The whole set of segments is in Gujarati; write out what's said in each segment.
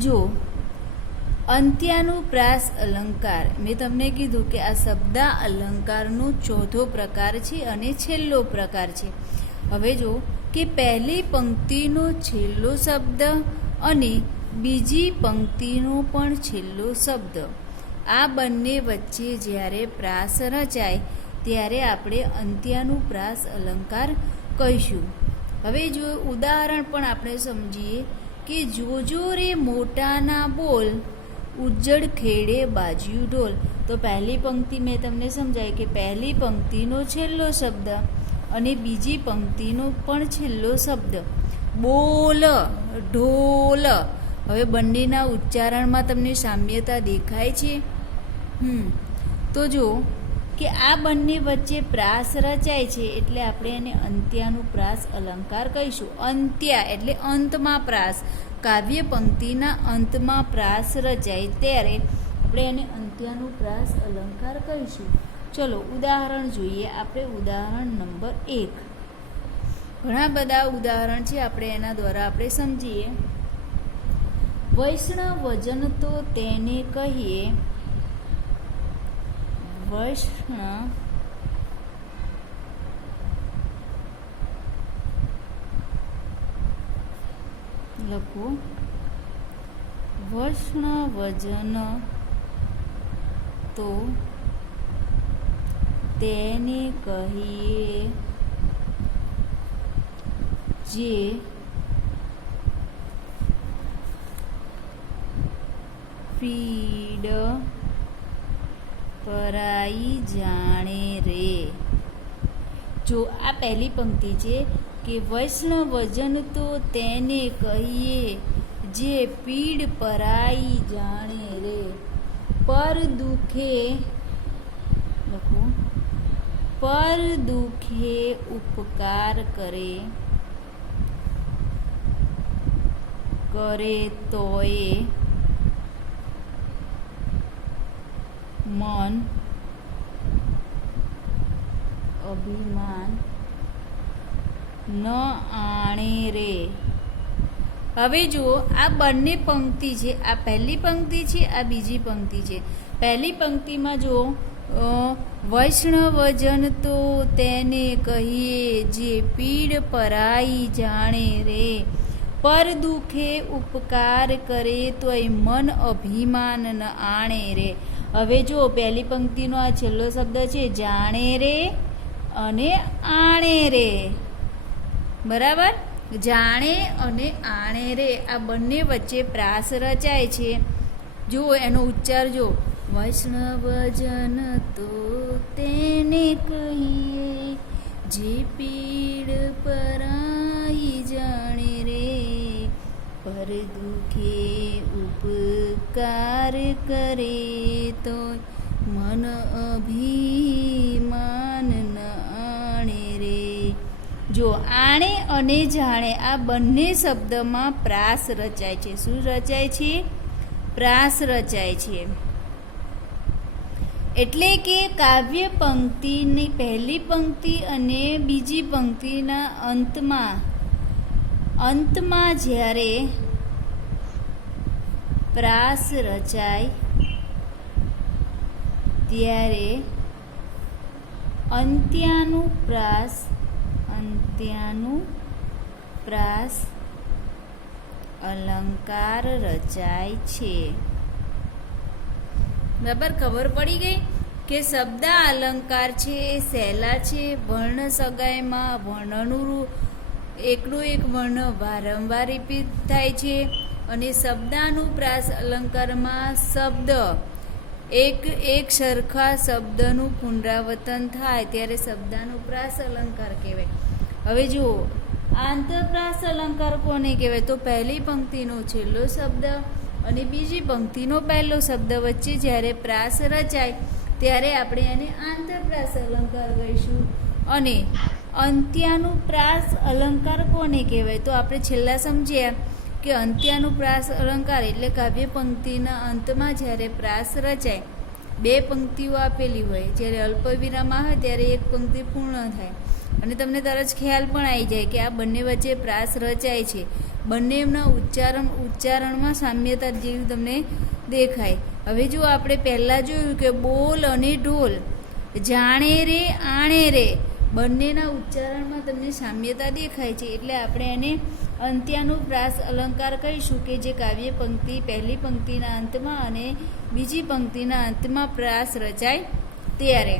જો અંત્યાનુપ્રાસ અલંકાર, મેં તમને કીધું કે આ શબ્દ અલંકારનો ચોથો પ્રકાર છે અને છેલ્લો પ્રકાર છે. હવે જો કે પહેલી પંક્તિનો છેલ્લો શબ્દ અને બીજી પંક્તિનો પણ છેલ્લો શબ્દ, આ બંને વચ્ચે જ્યારે પ્રાસ રચાય ત્યારે આપણે અંત્યાનુપ્રાસ અલંકાર કહીશું. હવે જો ઉદાહરણ પણ આપણે સમજીએ કે જોજો રે મોટાના બોલ, ઉજ્જડ ખેડે બાજ્યું ઢોલ. તો પહેલી પંક્તિ મેં તમને સમજાય કે પહેલી પંક્તિનો છેલ્લો શબ્દ અને બીજી પંક્તિનો પણ છેલ્લો શબ્દ બોલ, ઢોલ. હવે બંનેના ઉચ્ચારણમાં તમને સામ્યતા દેખાય છે. તો જો કે આ બંને વચ્ચે પ્રાસ રચાય છે એટલે આપણે એને અંત્યાનુપ્રાસ અલંકાર કહીશું. અંત્યા એટલે અંતમાં પ્રાસ, કાવ્ય પંક્તિના અંતમાં પ્રાસ રચાય ત્યારે આપણે એને અંત્યાનુપ્રાસ અલંકાર કહીશું. ચલો ઉદાહરણ જોઈએ. આપણે ઉદાહરણ નંબર 1, ઘણા બધા ઉદાહરણ છે, આપણે એના દ્વારા આપણે સમજીએ. વૈષ્ણવ વજન તો તેને કહીએ, વૈષ્ણવ લખો, વૈષ્ણવ વજન તો તેને કહીએ જે પીડ પરાઈ જાણે રે. જો આ પહેલી પંક્તિ છે કે વૈષ્ણવ વજન તો તેને કહીએ જે પીડ પરાઈ જાણે રે. પર દુખે લખો, પર દુખે ઉપકાર કરે, કરે તોય મન અભિમાન ન આણે રે. હવે જુઓ આ બંને પંક્તિ છે, આ પહેલી પંક્તિ છે, આ બીજી પંક્તિ છે. પહેલી પંક્તિમાં જુઓ વૈષ્ણવ જન તો તેને કહીએ જે પીડ પરાઈ જાણે રે, પર દુખે ઉપકાર કરે તોય મન અભિમાન ન આણે રે. હવે જો પહેલી પંક્તિનો આ છેલ્લો શબ્દ છે જાણે રે અને આણે રે, બરાબર. જાણે અને આણે રે આ બંને વચ્ચે પ્રાસ રચાય છે. જો એનો ઉચ્ચાર જો, વૈષ્ણવ જન તો તેને કહીએ જે પીડ પરાઈ જાણે રે, પર દુખે ઉપકાર કરે તો મન અભિમાન ન આણે રે. જો આણે અને જાણે આ બંને શબ્દમાં પ્રાસ રચાય છે. શું રચાય છે? પ્રાસ રચાય છે. એટલે કે કાવ્ય પંક્તિની પહેલી પંક્તિ અને બીજી પંક્તિના અંતમાં જ્યારે પ્રાસ રચાય ત્યારે અંત્યાનુપ્રાસ અલંકાર રચાય છે. બરાબર, ખબર પડી ગઈ કે શબ્દ અલંકાર છે એ સહેલા છે. વર્ણ સગાઈમાં વર્ણનું એકનું એક વર્ણ વારંવાર રિપીટ થાય છે અને શબ્દાનુપ્રાસ અલંકારમાં શબ્દ એક સરખા શબ્દનું પુનરાવર્તન થાય ત્યારે શબ્દાનુપ્રાસ અલંકાર કહેવાય. હવે જુઓ આંતરપ્રાસ અલંકાર કોને કહેવાય? તો પહેલી પંક્તિનો છેલ્લો શબ્દ અને બીજી પંક્તિનો પહેલો શબ્દ વચ્ચે જ્યારે પ્રાસ રચાય ત્યારે આપણે એને આંતરપ્રાસ અલંકાર કહીશું. અને અંત્યાનુપ્રાસ અલંકાર કોને કહેવાય? તો આપણે છેલ્લા સમજ્યા કે અંત્યાનુપ્રાસ અલંકાર એટલે કાવ્ય પંક્તિના અંતમાં જ્યારે પ્રાસ રચાય, બે પંક્તિઓ આપેલી હોય, જ્યારે અલ્પવિરામમાં હોય ત્યારે એક પંક્તિ પૂર્ણ થાય અને તમને તરત ખ્યાલ પણ આવી જાય કે આ બંને વચ્ચે પ્રાસ રચાય છે. બંનેના ઉચ્ચારણમાં સામ્યતા જેવી તમને દેખાય. હવે જો આપણે પહેલાં જોયું કે બોલ અને ઢોલ, જાણે રે આણે રે, બંનેના ઉચ્ચારણમાં તમને સામ્યતા દેખાય છે, એટલે આપણે એને અંત્યાનુપ્રાસ અલંકાર કહીશું કે જે કાવ્ય પંક્તિ પહેલી પંક્તિના અંતમાં અને બીજી પંક્તિના અંતમાં પ્રાસ રચાય ત્યારે.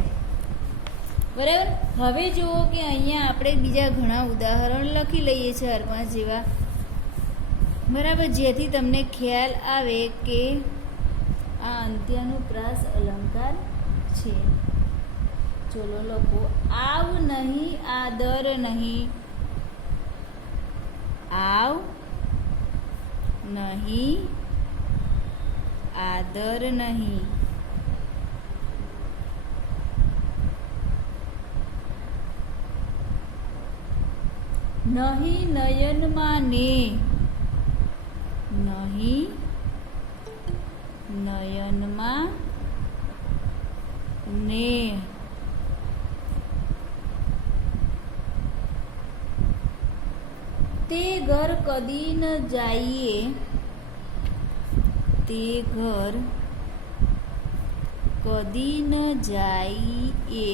બરાબર. હવે જુઓ કે અહીંયા આપણે બીજા ઘણા ઉદાહરણ લખી લઈએ છીએ 4-5 જેવા. બરાબર, જેથી તમને ખ્યાલ આવે કે આ અંત્યાનુપ્રાસ અલંકાર છે. ચલો લખો. આવ નહીં આદર નહીં, આવ નહીં આદર નહીં, નહીં નયનમાં ને, નહીં નયનમાં ને, તે ઘર કદી ન જાઈએ, તે ઘર કદી ન જાઈએ,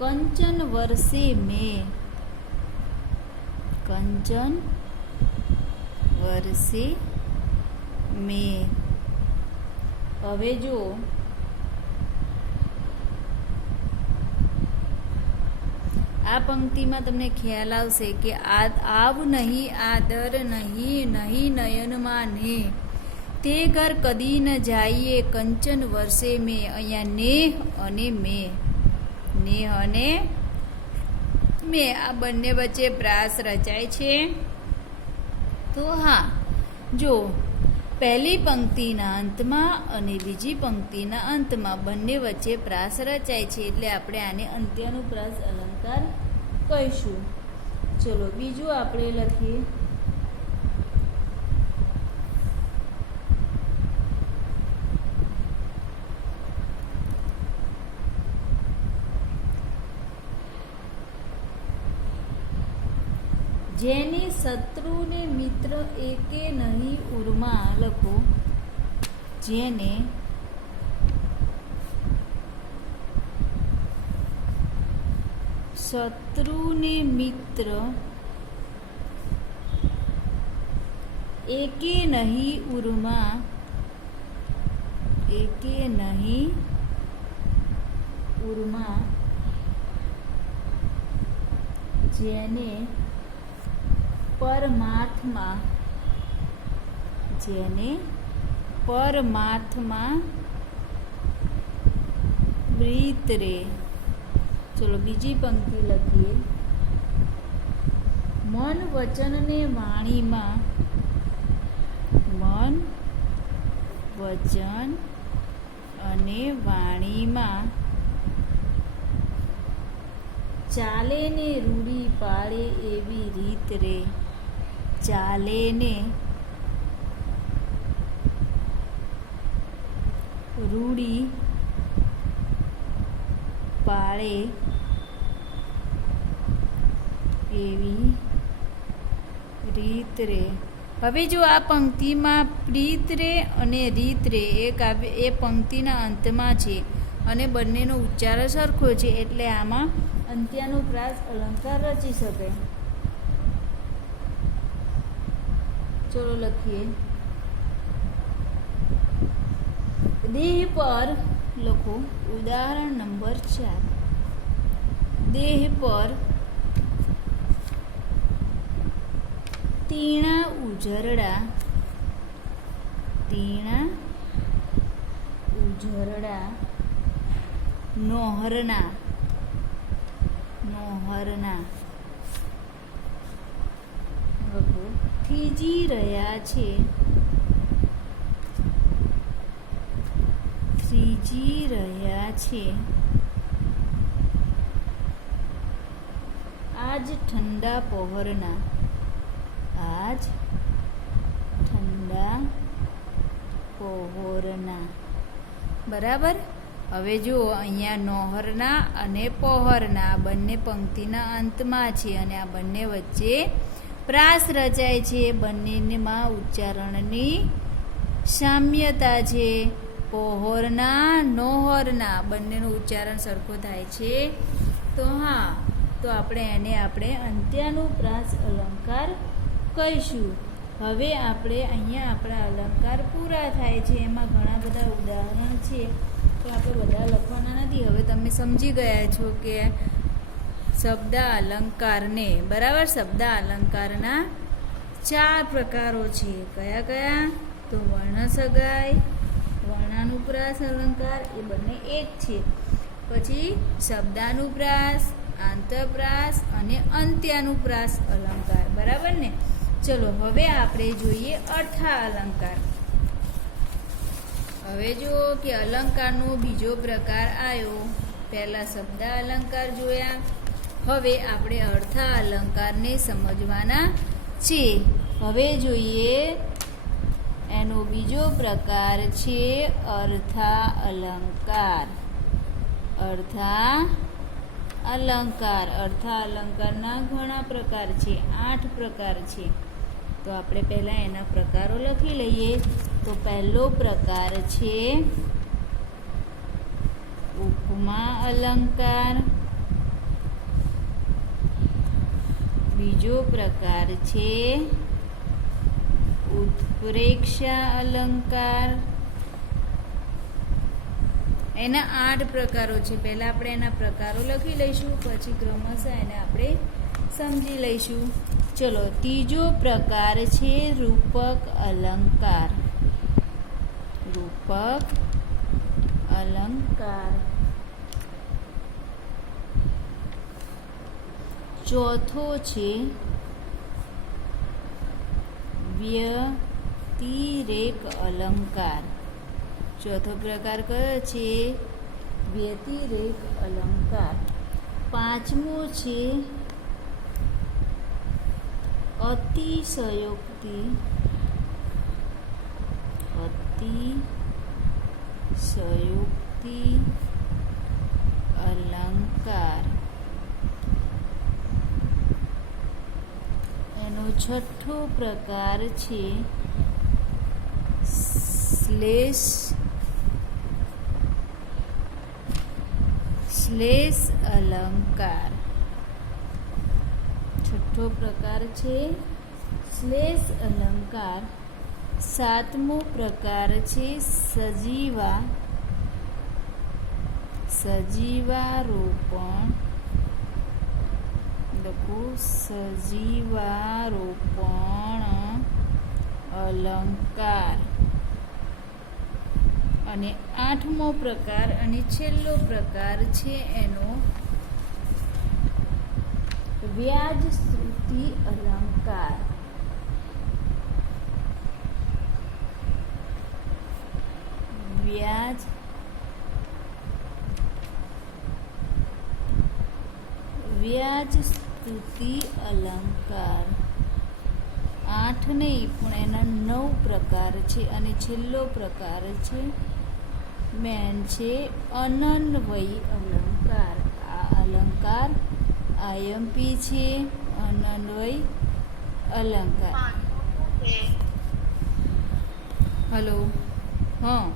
કંચન વર્ષે મેં, કંચન વર્ષે મેં. હવે જો આ પંક્તિમાં તમને ખ્યાલ આવશે કે આવ નહીં આદર નહીં, નહીં નયનમાં ને, તે ઘર કદી ન જાઈએ, કંચન વર્ષે મેં. અહીંયા નેહ અને મેં, નેહ અને મેં, આ બંને વચ્ચે પ્રાસ રચાય છે. તો હા, જો પહેલી પંક્તિના અંતમાં અને બીજી પંક્તિના અંતમાં બંને વચ્ચે પ્રાસ રચાય છે, એટલે આપણે આને અંત્યાનુપ્રાસ અલંકાર કહીશું. ચલો બીજું આપણે લખીએ. જેને શત્રુને મિત્ર એકે નહીં ઉર્મા. લખો. જેને શત્રુને મિત્ર એકે નહીં ઉર્મા, એકે નહીં ઉર્મા, જેને પરમાત્મા, જેને પરમાત્મા પ્રીત રે. ચલો બીજી પંક્તિ લખીએ. મન વચન ને વાણીમાં, મન વચન અને વાણીમાં, ચાલે ને રૂડી પાડે એવી રીત રે. ચાલે ને રૂડી પાડે એવી રીત રે. હવે જો આ પંક્તિમાં પ્રીત રે અને રીત રે એ પંક્તિના અંતમાં છે અને બંનેનો ઉચ્ચાર સરખો છે, એટલે આમાં અંત્યાનુપ્રાસ અલંકાર રચી શકે. ચલો લખીએ. દેહ પર. લખો. ઉદાહરણ નંબર 4. દેહ પર તીણા ઉજરડા, તીણા ઉજરડા નોહરના, નોહરના થીજી રહ્યા છે, થીજી રહ્યા છે. આજ ઠંડા પહોરના, આજ ઠંડા પહોરના. બરાબર. હવે જુઓ અહીંયા નોહરના અને પહોરના બંને પંક્તિના અંતમાં છે અને આ બંને વચ્ચે પ્રાસ રચાય છે, બંનેમાં ઉચ્ચારણની સામ્યતા છે. પહોરના નોહરના બંનેનું ઉચ્ચારણ સરખું થાય છે. તો હા, તો આપણે અંત્યાનુપ્રાસ અલંકાર કહીશું. હવે આપણે અહીંયા આપણા અલંકાર પૂરા થાય છે. એમાં ઘણા બધા ઉદાહરણ છે, તો આપણે બધા લખવાના નથી. હવે તમે સમજી ગયા છો કે શબ્દ અલંકારને, બરાબર, શબ્દ અલંકારના 4 પ્રકારો છે. કયા કયા? તો વર્ણસગાઈ, વર્ણાનુપ્રાસ અલંકાર, એ બંને એક છે. પછી શબ્દાનુપ્રાસ, આંતરપ્રાસ અને અંત્યાનુપ્રાસ અલંકાર, બરાબર ને? ચલો હવે આપણે જોઈએ અર્થા અલંકાર. હવે જુઓ કે અલંકારનો બીજો પ્રકાર આવ્યો. પહેલા શબ્દ અલંકાર જોયા, હવે આપણે અર્થા અલંકારને સમજવાના છે. હવે જોઈએ એનો બીજો પ્રકાર છે અર્થા અલંકાર. અર્થા અલંકાર, અર્થા અલંકારના ઘણા પ્રકાર છે, 8 પ્રકાર છે. તો આપણે પહેલા એના પ્રકારો લખી લઈએ. તો પહેલો પ્રકાર છે ઉપમા અલંકાર. બીજો પ્રકાર છે ઉત્પ્રેક્ષા અલંકાર. એના 8 પ્રકારો છે. પહેલા આપણે એના પ્રકારો લખી લઈશું, પછી ક્રમશઃ એને આપણે સમજી લઈશું. ચલો, ત્રીજો પ્રકાર છે રૂપક અલંકાર. રૂપક અલંકાર. ચોથો છે વ્યતિરેક અલંકાર. ચોથો પ્રકાર કયો છે? વ્યતિરેક અલંકાર. પાંચમો છે અતિશયોક્તિ. અતિશયોક્તિ અલંકાર. એનો છઠ્ઠો પ્રકાર છે શ્લેષ અલંકાર. છઠ્ઠો પ્રકાર છે શ્લેષ અલંકાર. સાતમો પ્રકાર છે સજીવારોપણ. સજીવારોપણ અલંકાર. અને આઠમો પ્રકાર અને છેલ્લો પ્રકાર છે એનો વ્યાજ શ્રુતિ અલંકાર. વ્યાજ શ્રુતિ અલંકાર. 8 નહીં પણ એના 9 પ્રકાર છે. અને છેલ્લો પ્રકાર છે મેન છે અનન્વયી અલંકાર. આ અલંકાર આઈએમપી છે, અનન્વયી અલંકાર. હલો, હા,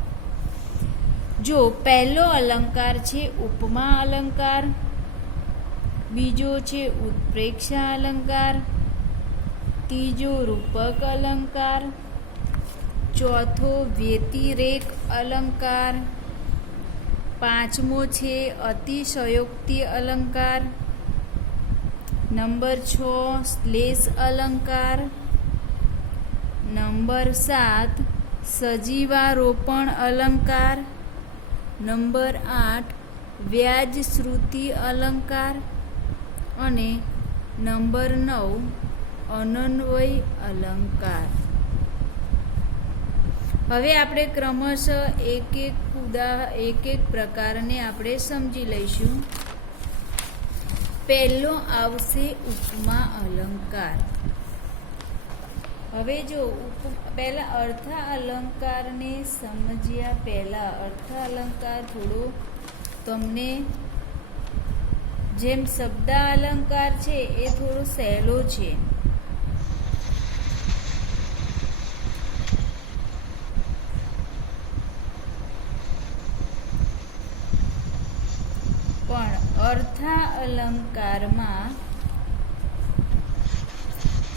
જો પહેલો અલંકાર છે ઉપમા અલંકાર, બીજો છે ઉત્પ્રેક્ષા અલંકાર, ત્રીજો રૂપક અલંકાર, ચોથો વ્યતિરેક અલંકાર, પાંચમો છે અતિશયોક્તિ અલંકાર, નંબર 6 શ્લેષ અલંકાર, નંબર 7 સજીવારોપણ અલંકાર, નંબર 8 વ્યાજ શ્રુતિ અલંકાર અને નંબર 9 અનન્વયી અલંકાર. હવે આપણે ક્રમશઃ એક એક પ્રકારને આપણે સમજી લઈશું. પહેલો આવશે ઉપમા અલંકાર. હવે જો પહેલા અર્થા અલંકારને સમજ્યા પહેલા અર્થા અલંકાર થોડો તમને જેમ શબ્દ અલંકાર છે એ થોડો સહેલો છે. અર્થા અલંકારમાં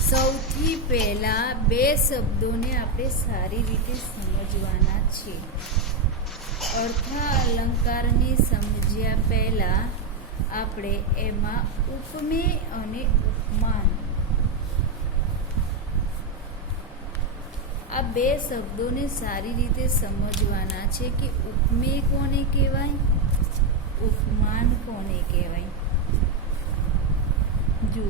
સૌથી પહેલા બે શબ્દોને આપણે સારી રીતે સમજવાના છે. અર્થા અલંકારને સમજ્યા પહેલા આપણે એમાં ઉપમેય અને ઉપમાન આ બે શબ્દોને સારી રીતે સમજવાના છે કે ઉપમેય કોને કહેવાય, ઉપમાન કોને કહેવાય. જો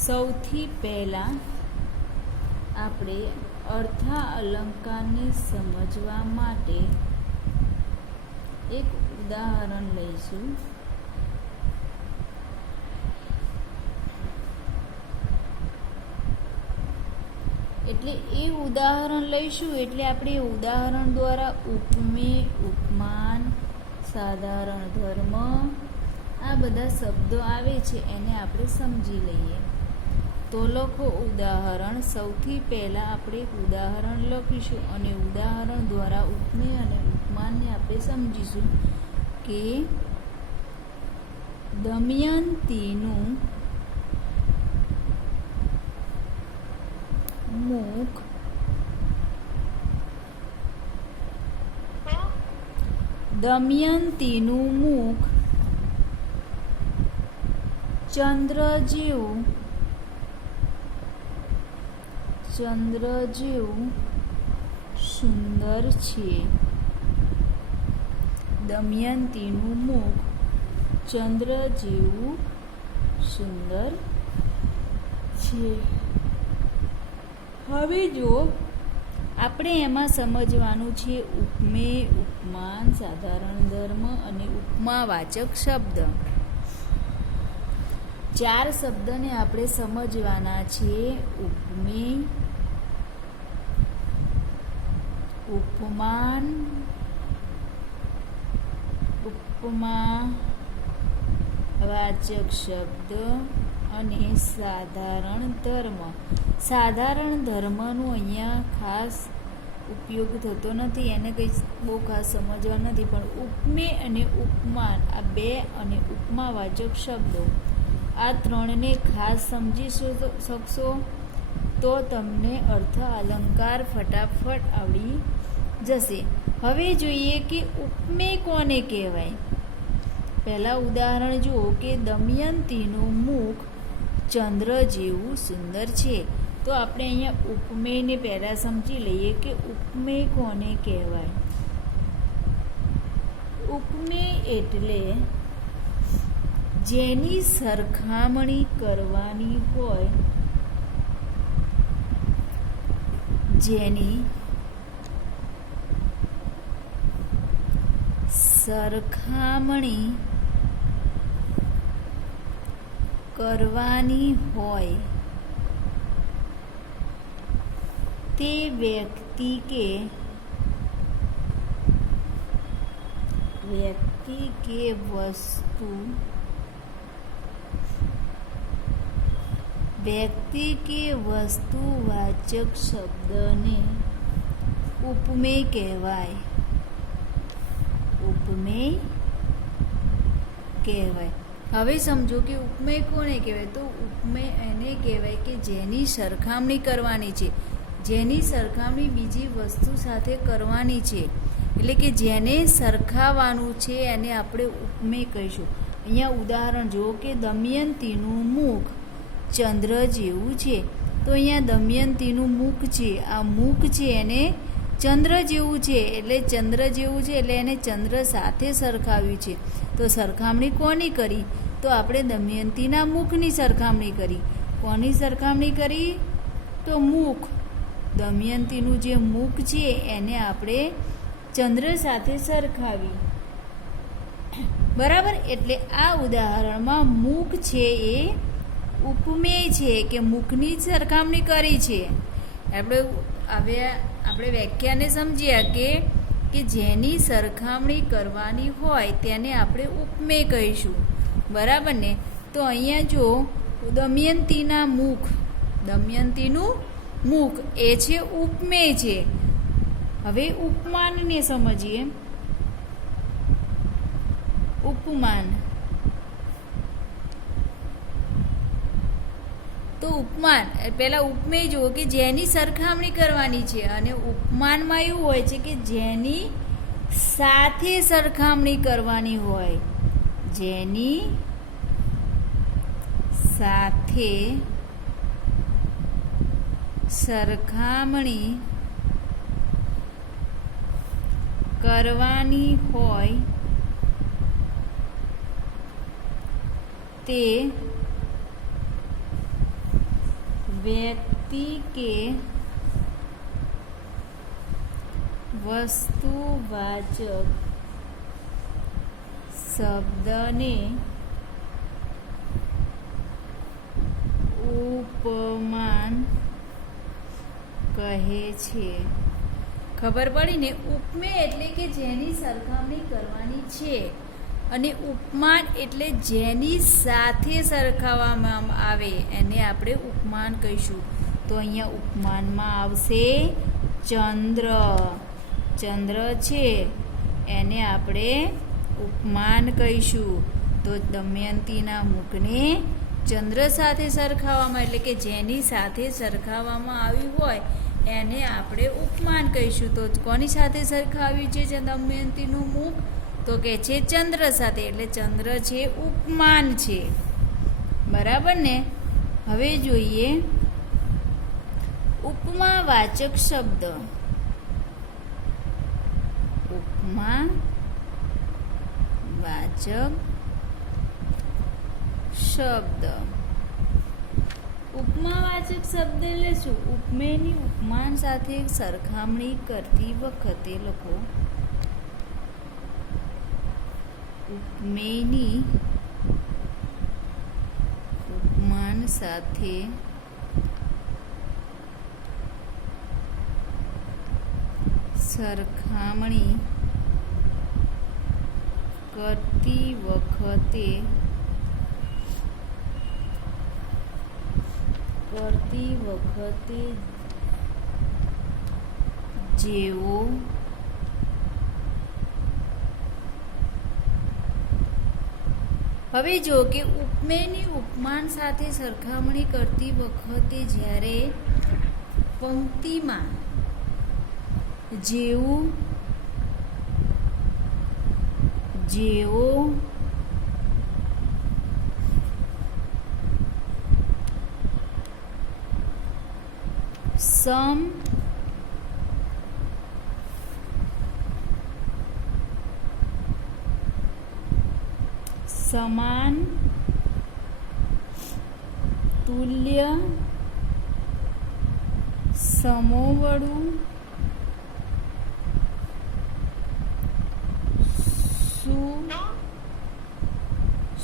સૌથી પહેલા આપણે અર્થા અલંકારને સમજવા માટે એક ઉદાહરણ લઈશું. એટલે એ ઉદાહરણ લઈશું એટલે આપણે ઉદાહરણ દ્વારા ઉપમેય, ઉપમાન, સાધારણ ધર્મ આ બધા શબ્દો આવે છે એને આપણે સમજી લઈએ. તો લખો ઉદાહરણ. સૌથી પહેલાં આપણે એક ઉદાહરણ લખીશું અને ઉદાહરણ દ્વારા ઉપમેય અને ઉપમાનને આપણે સમજીશું કે દમયંતીનું મુખ ચંદ્ર જેવું સુંદર છે. દમયંતીનું મુખ ચંદ્ર જેવું સુંદર છે. હવે જો આપણે એમાં સમજવાનું છે ઉપમેય, ઉપમાન, સાધારણ ધર્મ અને ઉપમાવાચક શબ્દ. ચાર શબ્દને આપણે સમજવાના છે. ઉપમેય, ઉપમાન, ઉપમાવાચક શબ્દ અને સાધારણ ધર્મ. સાધારણ ધર્મનો અહીંયા ખાસ ઉપયોગ થતો નથી, એને કંઈ બહુ ખાસ સમજવા નથી. પણ ઉપમેય અને ઉપમાન આ બે અને ઉપમાવાચક શબ્દો આ ત્રણને ખાસ સમજી શકશો તો તમને અર્થ અલંકાર ફટાફટ આવડી જશે. હવે જોઈએ કે ઉપમેય કોને કહેવાય. પહેલાં ઉદાહરણ જુઓ કે દમયંતીનું મુખ ચંદ્ર જેવું સુંદર છે. તો આપણે અહીંયા ઉપમેયને પહેલાં સમજી લઈએ કે ઉપમેય કોને કહેવાય. ઉપમેય એટલે જેની સરખામણી કરવાની હોય, જેની સરખામણી કરવાની હોય તે વ્યક્તિ કે વસ્તુવાચક શબ્દને ઉપમેય કહેવાય. હવે સમજો કે ઉપમેય કોને કહેવાય. તો ઉપમેય એને કહેવાય કે જેની સરખામણી કરવાની છે, જેની સરખામણી બીજી વસ્તુ સાથે કરવાની છે, એટલે કે જેને સરખાવવાનું છે એને આપણે ઉપમેય કહીશું. અહીંયા ઉદાહરણ જુઓ કે દમયંતીનું મુખ ચંદ્ર જેવું છે. તો અહીંયા દમયંતીનું મુખ છે, આ મુખ છે એને ચંદ્ર જેવું છે એટલે ચંદ્ર જેવું છે એટલે એને ચંદ્ર સાથે સરખાવ્યું છે. તો સરખામણી કોની કરી? તો આપણે દમયંતીના મુખની સરખામણી કરી. કોની સરખામણી કરી? તો મુખ. દમયંતીનું જે મુખ છે એને આપણે ચંદ્ર સાથે સરખાવી. બરાબર. એટલે આ ઉદાહરણમાં મુખ છે એ ઉપમેય છે કે મુખની સરખામણી કરી છે. આપણે વ્યાખ્યાને સમજ્યા કે જેની સરખામણી કરવાની હોય તેને આપણે ઉપમેય કહીશું. બરાબર ને. તો અહીંયા જો દમયંતીનું મુખ એ છે ઉપમેય છે. હવે ઉપમાનને સમજીએ. ઉપમાન. તો ઉપમાન પહેલા ઉપમેય જુઓ કે જેની સરખામણી કરવાની છે, અને ઉપમાનમાં એવું હોય છે કે જેની સાથે સરખામણી કરવાની હોય, જેની સાથે સરખામણી કરવાની હોય તે व्यक्ति के वस्तुवाचक शब्दने उपमान કહે છે. ખબર પડી ને? ઉપમેય એટલે કે જેની સરખામણી કરવાની છે, અને ઉપમાન એટલે જેની સાથે સરખાવવામાં આવે એને આપણે ઉપમાન કહીશું. તો અહીંયા ઉપમાનમાં આવશે ચંદ્ર. ચંદ્ર છે એને આપણે ઉપમાન કહીશું. તો દમયંતીના મુખને ચંદ્ર સાથે સરખાવવામાં, એટલે કે જેની સાથે સરખાવવામાં આવ્યું હોય એને આપણે ઉપમાન કહીશું. તો કોની સાથે સરખાવ્યું છે દમયંતીનું મુખ? તો કે છે ચંદ્ર સાથે, એટલે ચંદ્ર છે ઉપમાન છે. બરાબર ને? હવે જોઈએ ઉપમાવાચક શબ્દ. ઉપમાવાચક શબ્દ. ઉપમાવાચક શબ્દ એટલે શું? ઉપમેયની ઉપમાન સાથે સરખામણી કરતી વખતે લખો. ઉપમેયની ઉપમાન સાથે સરખામણી કરતી વખતે જેવો હવે જો કે ઉપમેયની ઉપમાન સાથે સરખામણી કરતી વખતે જ્યારે પંક્તિમાં જેવું, જેવો, સમ, સમાન, તુલ્ય, સમોવડું,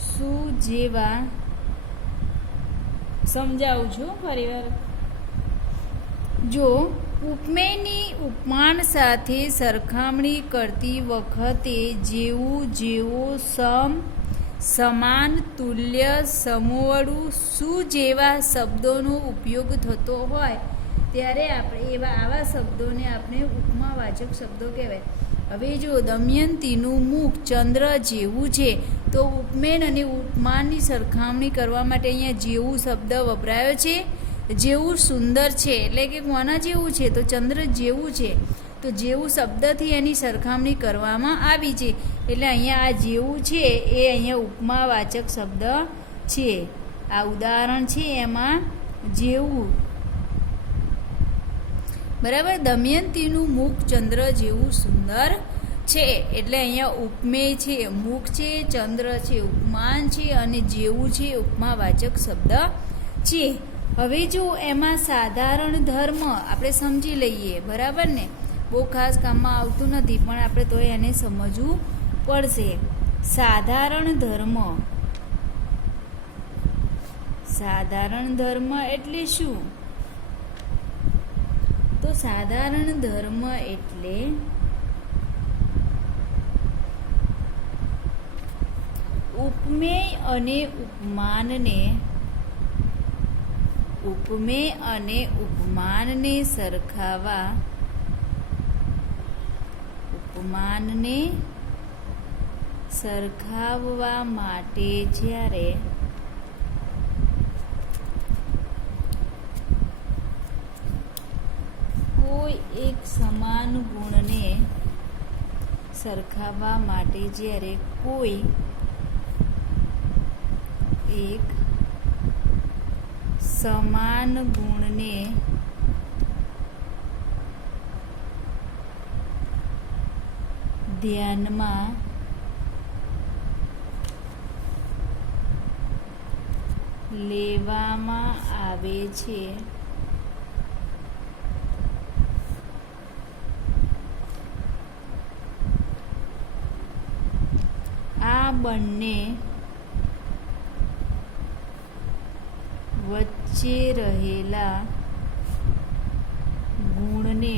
સુ જેવા, સમજાવું છું ફરીવાર. જો ઉપમેયની ઉપમાન સાથે સરખામણી કરતી વખતે જેવું, જેવો, સમ, સમાન, તુલ્ય, સમોવડું, સુ જેવા શબ્દોનો ઉપયોગ થતો હોય ત્યારે આપણે આવા શબ્દોને આપણે ઉપમાવાચક શબ્દો કહેવાય. હવે જો દમયંતીનું મુખ ચંદ્ર જેવું છે, તો ઉપમેય અને ઉપમાનની સરખામણી કરવા માટે અહીંયા જેવું શબ્દ વપરાયો છે. જેવું સુંદર છે એટલે કે કોના જેવું છે? તો ચંદ્ર જેવું છે. તો જેવું શબ્દથી એની સરખામણી કરવામાં આવી છે, એટલે અહીંયા આ જેવું છે એ અહીંયા ઉપમાવાચક શબ્દ છે. આ ઉદાહરણ છે એમાં જેવું. બરાબર? દમયંતીનું મુખ ચંદ્ર જેવું સુંદર છે, એટલે અહીંયા ઉપમેય છે, મુખ છે, ચંદ્ર છે, ઉપમાન છે, અને જેવું છે ઉપમાવાચક શબ્દ છે. હવે જો એમાં સાધારણ ધર્મ આપણે સમજી લઈએ. બરાબર ને? બહુ ખાસ કામમાં આવતું નથી, પણ આપણે તો એને સમજવું પડશે. સાધારણ ધર્મ. સાધારણ ધર્મ એટલે શું? તો સાધારણ ધર્મ એટલે ઉપમેય અને ઉપમાનને સરખાવા, ઉપમાનને સરખાવવા માટે જ્યારે કોઈ એક સમાન ગુણને સરખાવવા માટે જ્યારે કોઈ એક સમાન ગુણને ધ્યાનમાં લેવામાં આવે છે આ બંને વચ્ચે રહેલા ગુણને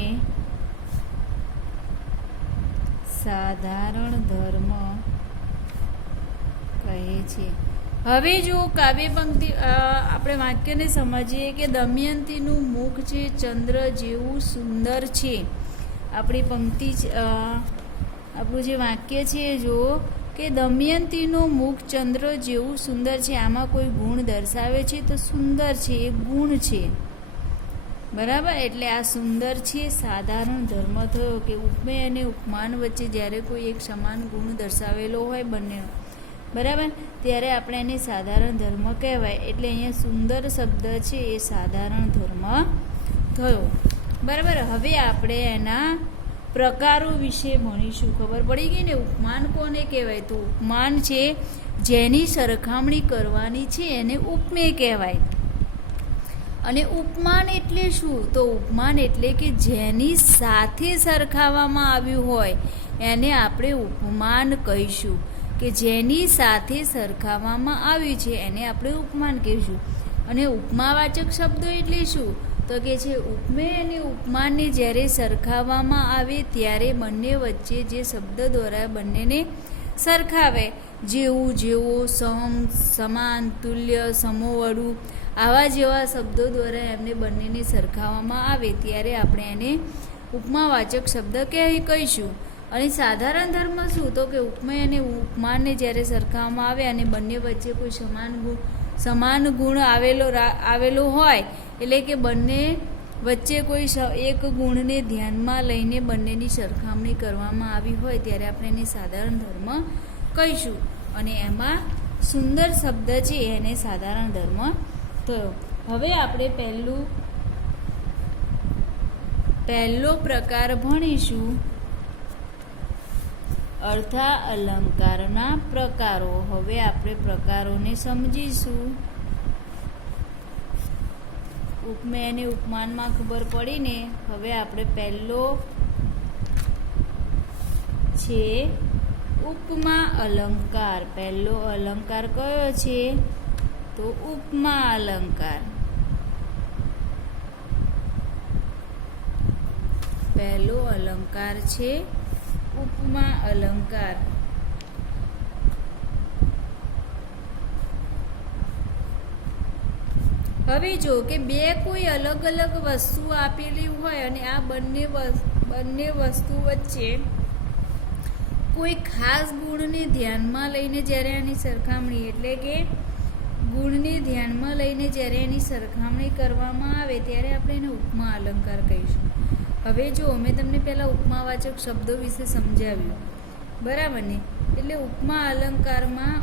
સાધારણ ધર્મ કહે છે. હવે જો કાવ્ય પંક્તિ આપણે વાક્યને સમજીએ કે દમયંતીનું મુખ છે ચંદ્ર જેવું સુંદર છે. આપણી પંક્તિ આપણું જે વાક્ય છે જો કે દમયંતીનું મુખ ચંદ્ર જેવું સુંદર છે. આમાં કોઈ ગુણ દર્શાવે છે તો સુંદર છે એ ગુણ છે, બરાબર. એટલે આ સુંદર છે સાધારણ ધર્મ થયો કે ઉપમેય અને ઉપમાન વચ્ચે જ્યારે કોઈ એક સમાન ગુણ દર્શાવેલો હોય બંનેનો, બરાબર, ત્યારે આપણે એને સાધારણ ધર્મ કહેવાય. એટલે અહીંયા સુંદર શબ્દ છે એ સાધારણ ધર્મ થયો, બરાબર. હવે આપણે એના પ્રકારો વિશે ભણીશું. ખબર પડી ગઈ ને. ઉપમાન કોને કહેવાય? તો ઉપમાન છે જેની સરખામણી કરવાની છે એને ઉપમેય કહેવાય. અને ઉપમાન એટલે શું? તો ઉપમાન એટલે કે જેની સાથે સરખાવવામાં આવ્યું હોય એને આપણે ઉપમાન કહીશું. કે જેની સાથે સરખાવવામાં આવ્યું છે એને આપણે ઉપમાન કહીશું. અને ઉપમાવાચક શબ્દો એટલે શું? તો કે છે ઉપમેય અને ઉપમાનને જ્યારે સરખાવવામાં આવે ત્યારે બંને વચ્ચે જે શબ્દ દ્વારા બંનેને સરખાવે, જેવું, જેવો, સમ, સમાન, તુલ્ય, સમોવડું, આવા જેવા શબ્દો દ્વારા એમને બંનેને સરખાવવામાં આવે ત્યારે આપણે એને ઉપમાવાચક શબ્દ કહીશું. અને સાધારણ ધર્મ શું? તો કે ઉપમેય અને ઉપમાનને જ્યારે સરખાવવામાં આવે અને બંને વચ્ચે કોઈ સમાન ગુણ આવેલો હોય, એટલે કે બંને વચ્ચે કોઈ એક ગુણને ધ્યાનમાં લઈને બંનેની સરખામણી કરવામાં આવી હોય ત્યારે આપણે એને સાધારણ ધર્મ કહીશું. અને એમાં સુંદર શબ્દ છે એને સાધારણ ધર્મ થયો. હવે આપણે પહેલો પ્રકાર ભણીશું અર્થા અલંકારના પ્રકારો. હવે આપણે પ્રકારોને સમજીશું. ઉપમેય અને ઉપમાનમાં ખબર પડી ને. હવે આપણે પહેલો છે ઉપમા અલંકાર. પહેલો અલંકાર કયો છે? તો ઉપમા અલંકાર. પહેલો અલંકાર છે ઉપમા અલંકાર. હવે જો કે બે કોઈ અલગ અલગ વસ્તુ આપેલી હોય અને આ બંને વસ્તુ વચ્ચે કોઈ ખાસ ગુણને ધ્યાનમાં લઈને જ્યારે એની સરખામણી, એટલે કે ગુણને ધ્યાનમાં લઈને જ્યારે એની સરખામણી કરવામાં આવે ત્યારે આપણે એને ઉપમા અલંકાર કહીશું. હવે જો મેં તમને પહેલાં ઉપમાવાચક શબ્દો વિશે સમજાવ્યું, બરાબર ને. એટલે ઉપમા અલંકારમાં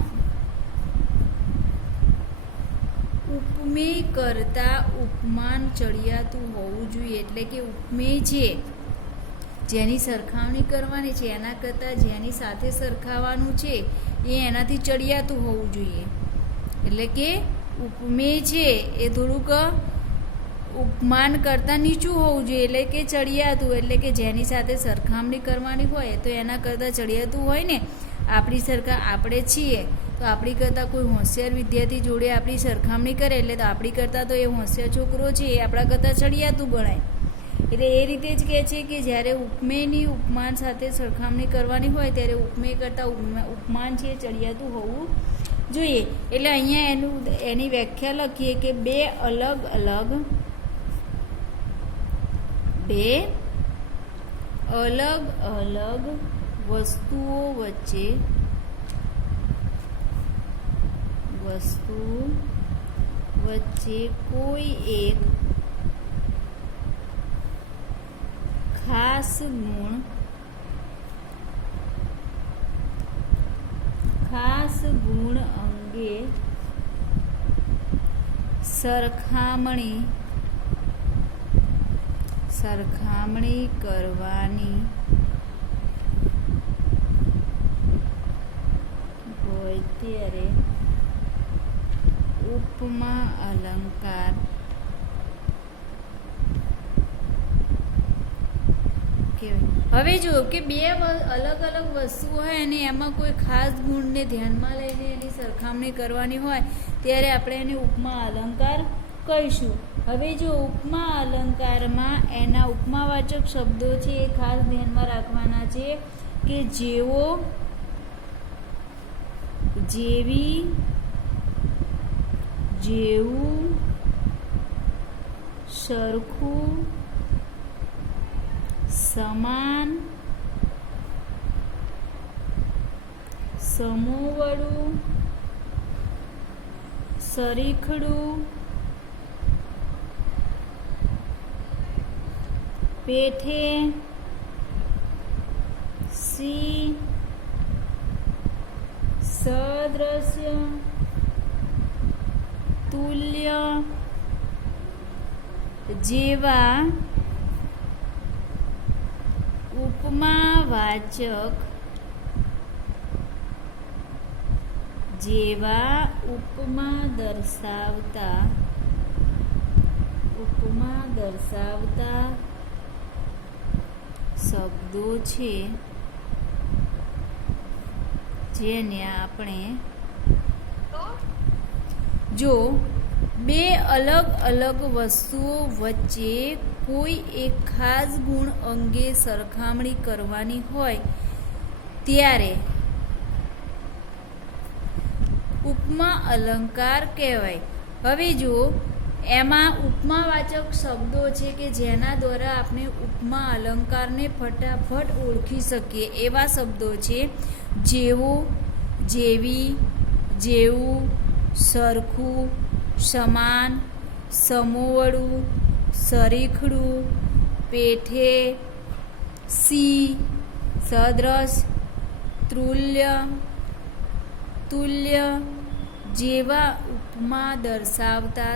ઉપમેય કરતાં ઉપમાન ચડિયાતું હોવું જોઈએ. એટલે કે ઉપમેય છે જેની સરખામણી કરવાની છે એના કરતાં જેની સાથે સરખાવવાનું છે એ એનાથી ચડિયાતું હોવું જોઈએ. એટલે કે ઉપમેય છે એ થોડુંક ઉપમાન કરતાં નીચું હોવું જોઈએ. એટલે કે ચડિયાતું, એટલે કે જેની સાથે સરખામણી કરવાની હોય તો એના કરતાં ચડિયાતું હોય ને. આપણે છીએ તો આપણી કરતાં કોઈ હોશિયાર વિદ્યાર્થી જોડે આપણી સરખામણી કરે એટલે તો આપણી કરતાં તો એ હોશિયાર છોકરો છે એ આપણા કરતાં ચડિયાતું ગણાય. એટલે એ રીતે જ કહે છે કે જ્યારે ઉપમેયની ઉપમાન સાથે સરખામણી કરવાની હોય ત્યારે ઉપમેય કરતાં ઉપમાન છે ચડિયાતું હોવું જોઈએ. એટલે અહીંયા એની વ્યાખ્યા લખીએ કે બે અલગ અલગ વસ્તુઓ વચ્ચે વસ્તુ વચ્ચે કોઈ એક ખાસ ગુણ અંગે સરખામણી કરવાની હોય ત્યારે ઉપમા અલંકાર હવે જુઓ કે બે અલગ અલગ વસ્તુઓ હોય અને એમાં કોઈ ખાસ ગુણને ધ્યાનમાં લઈને એની સરખામણી કરવાની હોય ત્યારે આપણે એને ઉપમા અલંકાર કહીશું. હવે જો ઉપમા અલંકારમાં એના ઉપમાવાચક શબ્દો છે એ ખાસ ધ્યાનમાં રાખવાના છે કે જેવો, જેવી, જેવું, સરખું, સમાન, સમોવડું, સરીખડું, પેઠે, સી, સદ્રશ્ય, તુલ્ય જેવા ઉપમાવાચક ઉપમા દર્શાવતા શબ્દો છે જેને આપણે જો બે અલગ અલગ વસ્તુઓ વચ્ચે કોઈ એક ખાસ ગુણ અંગે સરખામણી કરવાની હોય ત્યારે ઉપમા અલંકાર કહેવાય. હવે જુઓ એમાં ઉપમાવાચક શબ્દો છે કે જેના દ્વારા આપણે ઉપમા અલંકારને ફટાફટ ઓળખી શકીએ એવા શબ્દો છે જેવો, જેવી, જેવું, સરખું, સમાન, સમોવડું, સરીખડું, પેઠે, સી, સદ્રશ, તુલ્ય જેવા ઉપમા દર્શાવતા